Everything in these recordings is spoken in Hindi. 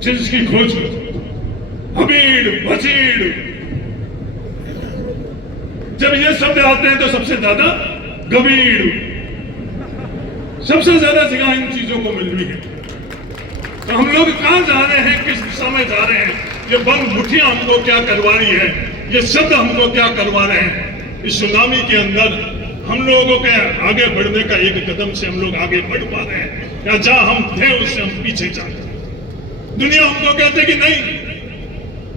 जिसकी खोज हबीड़ बचीड़, जब ये शब्द आते हैं तो सबसे ज्यादा गबीड़, सबसे ज्यादा जगह इन चीजों को मिल रही है। तो हम लोग कहां जा रहे हैं, किस दिशा में जा रहे हैं, ये बंद मुठियां हमको क्या करवा रही है, ये शब्द हमको क्या करवा रहे हैं। इस सुनामी के अंदर हम लोगों के आगे बढ़ने का एक कदम से हम लोग आगे बढ़ पा रहे हैं, या जहां हम थे उससे हम पीछे जा रहे हैं। दुनिया हमको कहते कि नहीं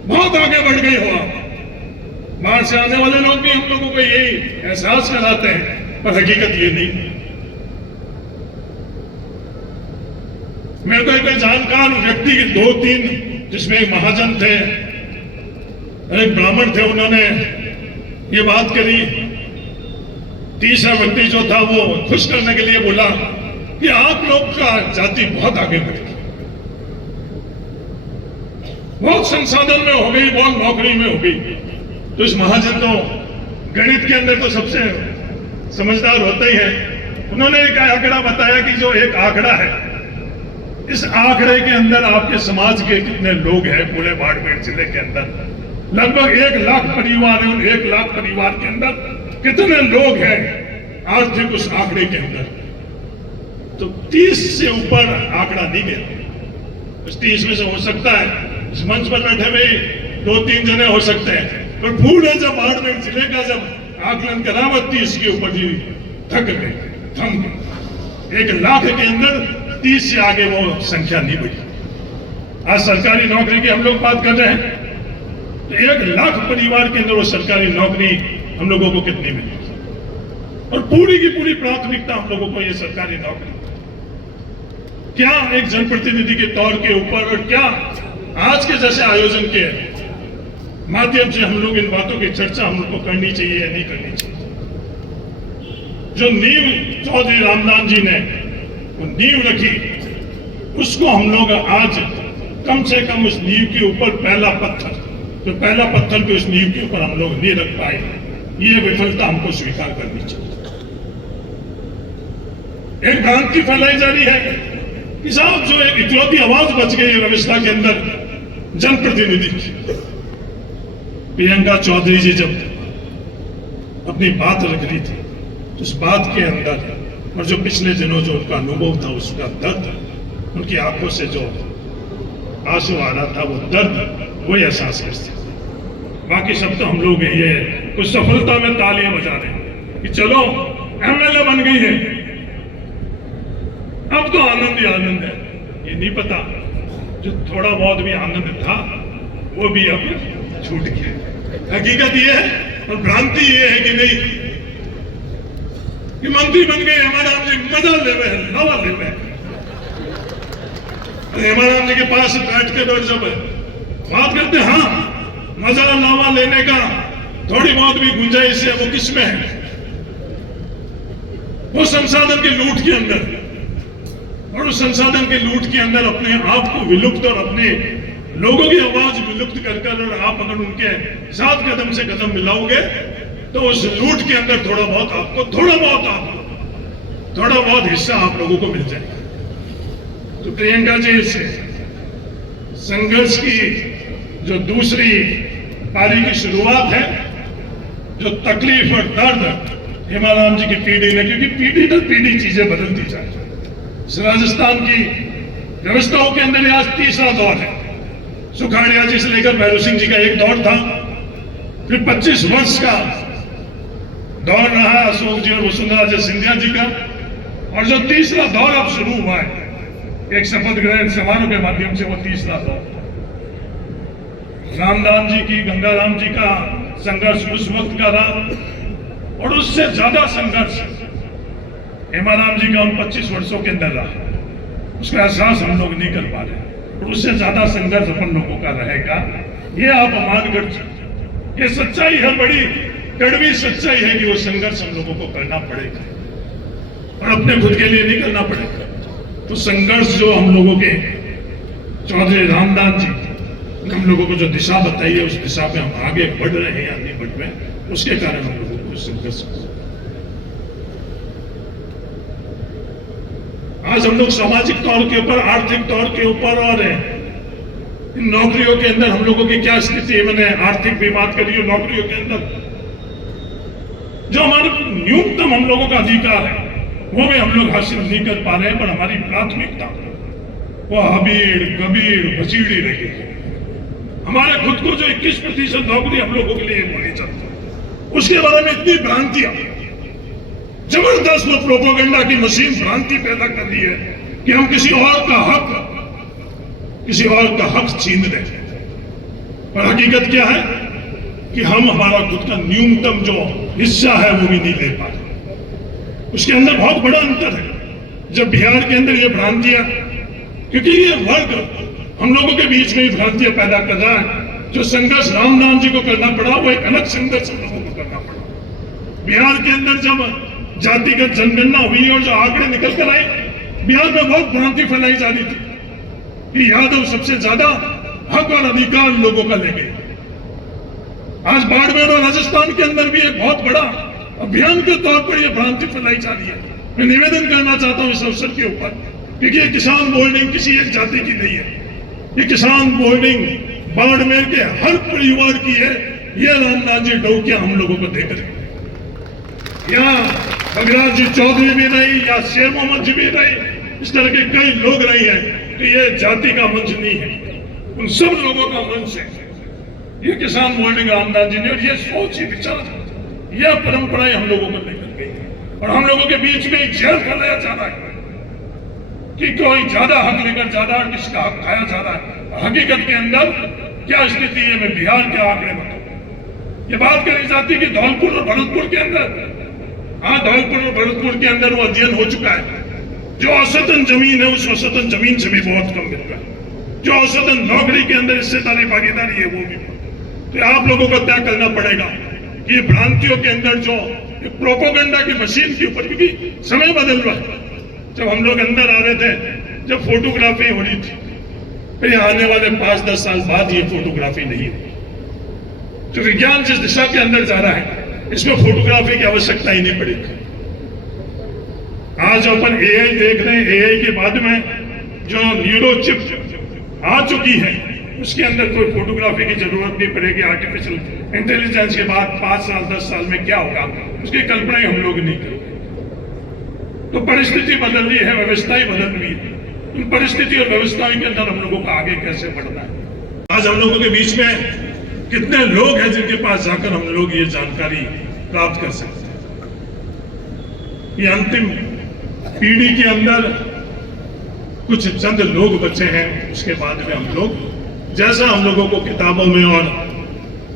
बहुत आगे बढ़ गई हो आप, बाहर से आने वाले लोग भी हम लोगों को यही एहसास कराते हैं, पर हकीकत ये नहीं। मेरे को एक जानकार व्यक्ति के 2-3, जिसमें एक महाजन थे, एक ब्राह्मण थे, उन्होंने ये बात करी। तीसरा व्यक्ति जो था वो खुश करने के लिए बोला कि आप लोग का जाति बहुत आगे बढ़ गई, बहुत संसाधन में हो गई, बहुत नौकरी में हो गई। तो इस महाजन तो गणित के अंदर तो सबसे समझदार होता ही है। उन्होंने एक आंकड़ा बताया कि जो एक आंकड़ा है, इस आंकड़े के अंदर आपके समाज के कितने लोग हैं पूरे बाड़मेर जिले के अंदर, लगभग 1 लाख परिवार है। उन 1 लाख परिवार के अंदर कितने लोग हैं आर्थिक उस आंकड़े के अंदर। तो 30 से ऊपर आंकड़ा नहीं गया। उस 30 में से हो सकता है इस मंच पर बैठे हुए 2-3 जने हो सकते हैं, पर पूरे जब बाड़मेर जिले का जब आकलन करा, 30 के ऊपर जी थक गए, थम गए। 1 लाख के अंदर 30 से आगे वो संख्या नहीं बढ़ी। आज सरकारी नौकरी की हम लोग बात कर रहे हैं, तो 1 लाख परिवार के अंदर वो सरकारी नौकरी हम लोगों को कितनी मिली, और पूरी की पूरी प्राथमिकता हम लोगों को ये सरकारी नौकरी, क्या एक जनप्रतिनिधि के तौर के ऊपर, और क्या आज के जैसे आयोजन के माध्यम से हम लोग इन बातों की चर्चा हम लोग को करनी चाहिए या नहीं करनी चाहिए। जो नींव चौधरी रामदान जी ने वो नींव रखी, उसको हम लोग आज कम से कम उस नींव के ऊपर पहला पत्थर पे उस नींव के ऊपर हम लोग नहीं रख पाए, ये विफलता हमको स्वीकार करनी चाहिए। एक भ्रांति फैलाई जा रही है कि साहब जो एक इकलौती आवाज बच गई व्यवस्था के अंदर जनप्रतिनिधि की, प्रियंका चौधरी जी जब अपनी बात रख रही थी, तो उस बात के अंदर और जो पिछले दिनों जो उनका अनुभव था, उसका दर्द, उनकी आंखों से जो आंसू आ रहा था, वो दर्द वो एहसास करते। बाकी सब तो हम लोग ये कुछ सफलता में तालियां बजा रहे हैं कि चलो एमएलए बन गई है, अब तो आनंद ही आनंद है। ये नहीं पता जो थोड़ा बहुत भी आनंद था वो भी अब छूट गया। हकीकत ये है और भ्रांति ये है कि नहीं कि मंत्री बन गए हेमाराम जी, मजा ले रहे हैं, नवा ले रहे हैं। हेमाराम जी के पास बैठ के बैठ जब बात करते, हाँ मजा लावा लेने का थोड़ी बहुत भी गुंजाइश है, वो किसमें है? वो संसाधन की लूट के अंदर, और उस संसाधन के लूट के अंदर अपने आप को विलुप्त और अपने लोगों की आवाज विलुप्त कर कर, और आप अगर उनके साथ कदम से कदम मिलाओगे तो उस लूट के अंदर थोड़ा बहुत हिस्सा आप लोगों को मिल जाएगा। तो प्रियंका जी से संघर्ष की जो दूसरी पारी की शुरुआत है, जो तकलीफ और दर्द हेमाराम जी की पीढ़ी ने, क्योंकि पीढ़ी दर पीढ़ी चीजें बदलती जाए। राजस्थान की व्यवस्थाओं के अंदर आज तीसरा दौर है। सुखाड़िया जी से लेकर भैरव सिंह जी का एक दौर था, फिर 25 वर्ष का दौर रहा अशोक जी और वसुंधरा जी सिंधिया जी का, और जो तीसरा दौर अब शुरू हुआ है एक शपथ ग्रहण समारोह के माध्यम से, वो तीसरा दौर रामदान जी की, गंगाराम जी का संघर्ष उस वक्त का रहा, और उससे ज्यादा संघर्ष हेमाराम जी का उन 25 वर्षों के अंदर रहा। उसका एहसास हम लोग नहीं कर पा रहे, और उससे ज्यादा संघर्ष अपन लोगों का रहेगा। ये आप मान कर, ये सच्चाई है, बड़ी कड़वी सच्चाई है कि वो संघर्ष हम लोगों को करना पड़ेगा, और अपने खुद के लिए नहीं करना पड़ेगा। तो संघर्ष जो हम लोगों के चौधरी रामदान जी ने हम लोगों को जो दिशा बताई है, उस दिशा में हम आगे बढ़ रहे हैं या नहीं बढ़ रहे, उसके कारण हम लोगों को संघर्ष। आज हम लोग सामाजिक तौर के ऊपर, आर्थिक तौर के ऊपर और इन नौकरियों के अंदर हम लोगों की क्या स्थिति है। मैंने आर्थिक भी बात करी है। नौकरियों के अंदर जो हमारे न्यूनतम हम लोगों का अधिकार है वो भी हम लोग हासिल नहीं कर पा रहे हैं, पर हमारी प्राथमिकता वो हबीड़ गबीड़ भसीड़ी रही है। हमारे खुद को जो 21% नौकरी हम लोगों के लिए होनी चाहिए, उसके बारे में इतनी भ्रांतियां, जबरदस्त वो प्रोपेगेंडा की मशीन भ्रांति पैदा कर दी है कि हम किसी और का हक छीन दें। पर हकीकत क्या है कि हम हमारा खुद का न्यूनतम जो हिस्सा है वो भी नहीं ले पा रहे। उसके अंदर बहुत बड़ा अंतर है। जब बिहार के अंदर ये भ्रांतियां, क्योंकि ये वर्ग हम लोगों के बीच में भ्रांतियां पैदा कर रहा है, जो संघर्ष राम जी को करना पड़ा वो एक अलग संघर्ष हम लोगों को करना पड़ा। बिहार के अंदर जब जातिगत जनगणना हुई और जो आंकड़े निकल कर आए, बिहार में बहुत भ्रांति फैलाई जा रही थी कि यादव सबसे ज्यादा हक और अधिकार लोगों का ले गए। आज बाड़मेर और राजस्थान के अंदर भी एक बहुत बड़ा अभियान के तौर पर यह भ्रांति फैलाई जा रही है। मैं निवेदन करना चाहता हूं इस अवसर के ऊपर, क्योंकि ये किसान बोर्डिंग किसी एक जाति की नहीं है। ये किसान बोर्डिंग बाड़मेर के हर परिवार की है। ये रामनाथ जी डोकिया हम लोगों को देख रहे हैं। यहाँ बगराज जी चौधरी भी नहीं या शेर मोहम्मद जी भी नहीं, इस तरह के कई लोग नहीं है। तो ये जाति का मंच नहीं है, उन सब लोगों का मंच है। ये किसान बोर्डिंग रामनाथ जी ने, और ये सोच ही विचार, यह परंपराएं हम लोगों को लेकर गई और हम लोगों के बीच में एक जहर फैलाया जा रहा है कि कोई ज्यादा हक लेकर ज्यादा किसका हक खाया जा रहा है। हकीकत के अंदर क्या स्थिति है, मैं बिहार के आंकड़े बताऊं। ये बात करी जाती कि धौलपुर और भरतपुर के अंदर, हाँ धौलपुर और भरतपुर के अंदर वो अध्ययन हो चुका है। जो औसतन जमीन है उस औसतन जमीन से भी बहुत कम मिलता है। जो औसतन नौकरी के अंदर हिस्सेदारी भागीदारी है वो भी। तो आप लोगों को तय करना पड़ेगा कि भ्रांतियों के अंदर जो प्रोपेगेंडा की मशीन के ऊपर, क्योंकि समय बदल रहा है। जब हम लोग अंदर आ रहे थे, जब फोटोग्राफी हो रही थी, फिर आने वाले 5-10 साल बाद ये फोटोग्राफी नहीं होगी। जो विज्ञान जिस दिशा के अंदर जा रहा है, इसमें फोटोग्राफी की आवश्यकता ही नहीं पड़ेगी। आज अपन एआई देख रहे हैं, एआई के बाद में जो न्यूरो चिप आ चुकी है, उसके अंदर कोई फोटोग्राफी की जरूरत नहीं पड़ेगी। आर्टिफिशियल इंटेलिजेंस के बाद 5 साल 10 साल में क्या होगा, उसकी कल्पना ही हम लोग नहीं करेंगे। तो परिस्थिति बदल रही है, व्यवस्थाएं बदल रही है। उन परिस्थिति और व्यवस्थाओं के अंदर हम लोगों को आगे कैसे बढ़ना है। आज हम लोगों के बीच में कितने लोग हैं जिनके पास जाकर हम लोग ये जानकारी प्राप्त कर सकते हैं। ये अंतिम पीढ़ी के अंदर कुछ चंद लोग बचे हैं, उसके बाद में हम लोग जैसा हम लोगों को किताबों में और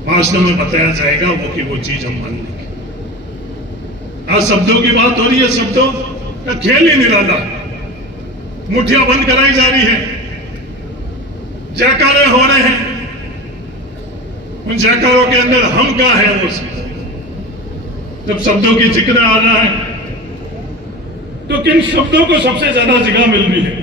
भाषणों में बताया जाएगा वो चीज हम मान लेंगे। आज शब्दों की बात हो रही है, शब्दों का खेल ही निराला, मुठ्ठियां बंद कराई जा रही है, जयकारे हो रहे हैं। उन जयकारों के अंदर हम क्या है, वो जब शब्दों की जिक्र आ रहा है तो किन शब्दों को सबसे ज्यादा जगह मिल रही है।